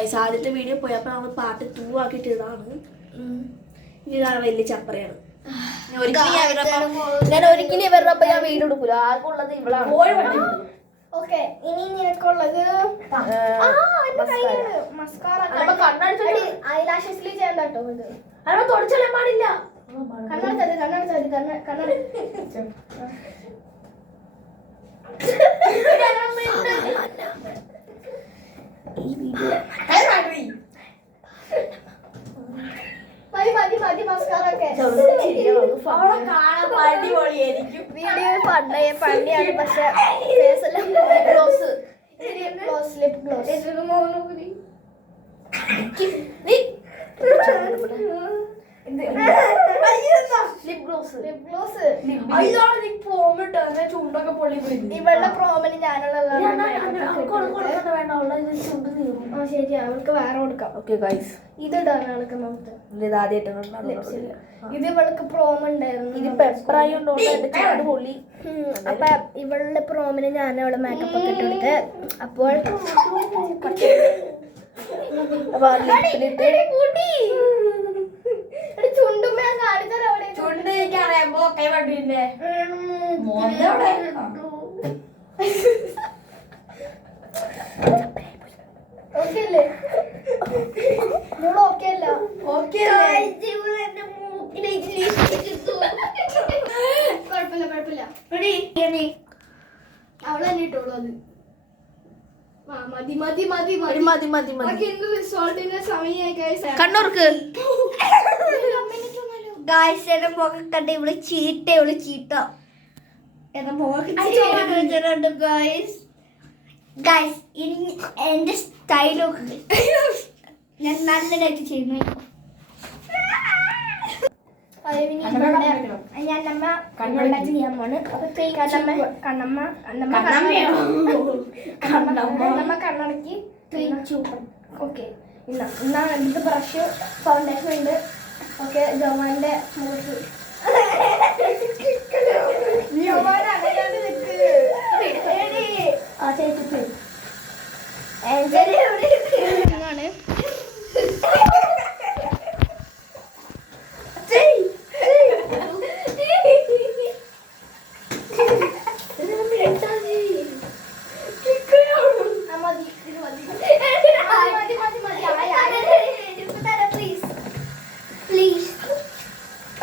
ആദ്യത്തെ വീഡിയോ പോയപ്പോൾ നമ്മൾ പാട്ട് 2 ആക്കിയിട്ട് ഇതാണ്. ഇതാണ് വലിയ ചപ്പറയാണ്. ഞാൻ ഒരിക്കലും ഇവരുടെ ഞാൻ വീഡിയോ എടുക്കൂല. ആർക്കുള്ളത് ഇവളാണ്. ഓക്കെ, ഇനി നിനക്കുള്ളത് ഐലാഷസിൽ ചെയ്യാൻ കേട്ടോ. ഇത് അത് തുടച്ചെല്ലാം പാടില്ല. ഈ വീഡിയോ വീഡിയോ പണ്ടിയാണ്, പക്ഷെ ലിപ് ഗ്ലോസ് ചുണ്ടൊക്കെ പൊള്ളി പോയി. ഇവളുടെ പ്രോമിന് ഞാനുള്ള ശരി, അവൾക്ക് വേറെ കൊടുക്കാം. ഓക്കെ ഗൈസ്, ഇതിടാണ് അവൾക്ക് നമുക്ക്. ഇത് ഇവൾക്ക് പ്രോം ഉണ്ടായിരുന്നു. അപ്പൊ ഇവളുടെ പ്രോമിന് ഞാൻ അവളെ മേക്കപ്പ് ഒക്കെ ഇട്ടെടുത്ത്. അപ്പോൾ ചുണ്ടും ഞാൻ കാണിച്ചാൽ അവിടെ ചുണ്ട് കൈ വണ്ടിന്റെ ഓക്കെ അല്ലേ? ഓക്കെ അല്ല? കുഴപ്പമില്ല. അവളെ തന്നെ ഇട്ടോളൂ. അത് മതി. റിസോർട്ടിന്റെ സമയമായി. കണ്ണൂർക്ക് ഗായ്സിന്റെ മുഖം കണ്ട ഇവള് ചീട്ട ഗായ്സ്. ഇനി എന്റെ സ്റ്റൈലൊക്കെ ഞാൻ നല്ലതായിട്ട് ചെയ്യുന്നു. കണ്ണടക്കി ഓക്കെ. ഇത് ബ്രഷ് ഫൗണ്ടേഷൻ ഉണ്ട്. ഓക്കെ, ജോമാന്റെ മുഖത്ത്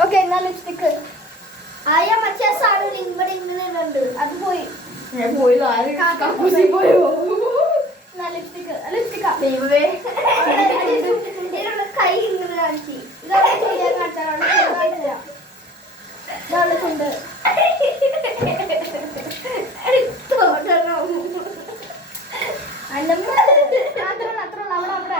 ഓക്കെ. എന്നാ ലിപ്സ്റ്റിക്ക് മറ്റേ സാധനം ഇവിടെ ഇങ്ങനെയുണ്ട്, അത് പോയി. കൈ ഇങ്ങനെ കാണിച്ചു. ഇതാണ് കൊണ്ട് അത്ര അവിടെ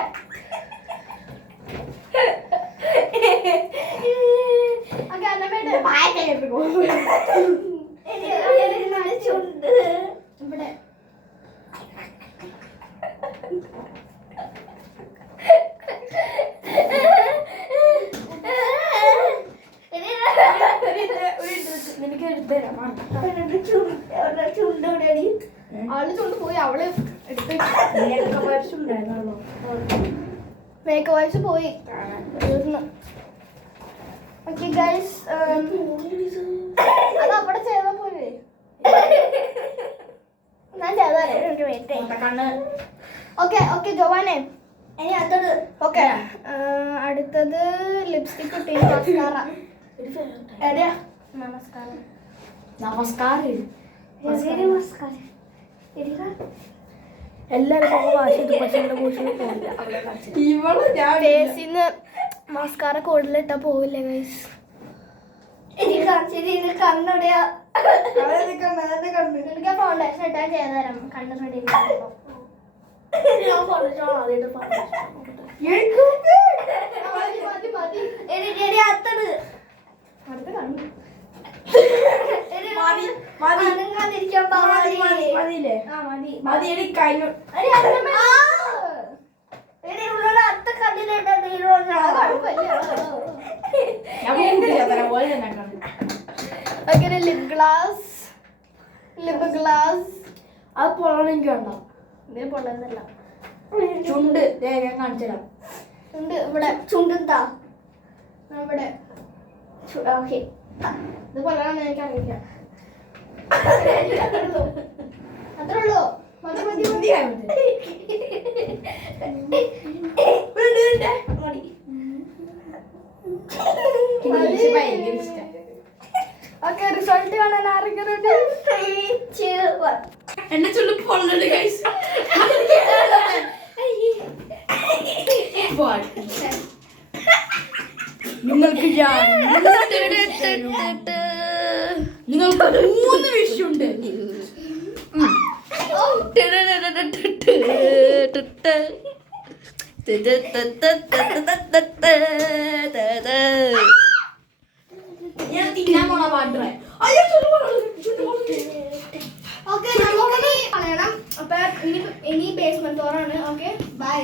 ചുണ്ട് ഇവിടെ ആള് ചുണ്ട് പോയി. അവള് മേക്കപ്പ് വൈസ് പോയി. ഓക്കെ ഗൈസ്, അത് അവിടെ ചെയ്താ പോലെ ഞാൻ ചെയ്താലേ. ഓക്കെ ജോവാനെ, ഇനി അടുത്തത്. ഓക്കെ, അടുത്തത് ലിപ്സ്റ്റിക് ഇട്ടി. നമസ്കാരം. ഫേസിന്ന് മസ്കാര കൂടുതലിട്ടാ പോവില്ല ഗൈസ്. കണ്ണുടയാ എനിക്ക് ഫൗണ്ടേഷൻ ഇട്ടാൻ ചെയ്തുതരാം. കണ്ണ് റെഡി അടുത്ത കണ്ണു അങ്ങനെ ലിപ് ഗ്ലാസ് അത് പൊള്ളണെങ്കിൽ ഉണ്ടോ? ഇതിന് പൊള്ളുന്നില്ല. ചുണ്ട് ഞാൻ കാണിച്ചു തരാം. ചുണ്ട് ഇവിടെ ചുണ്ടെന്താ ഇവിടെ ഓക്കെ ഇത് പറയാൻ എനിക്കറിയില്ല. അത്രേ ഉള്ളൂ. മതി മതി മതി. ഇംഗ്ലീഷ് ഭയങ്കര ഇഷ്ടം. ഓക്കെ റിസൾട്ട് കാണാൻ ആരൊക്കെ എന്റെ ചുണ്ട് പൊള്ളല് ഗൈസ്. നിങ്ങൾക്ക് നിങ്ങൾക്ക് 3 വിഷുണ്ട്. ഞാൻ തിന്നാൻ പോണ പാട്ട്. ഓക്കെ നമുക്കിനി കളയണം. അപ്പൊ ഇനി ബേസ്മെന്റ് ടൂറാണ്. Okay bye.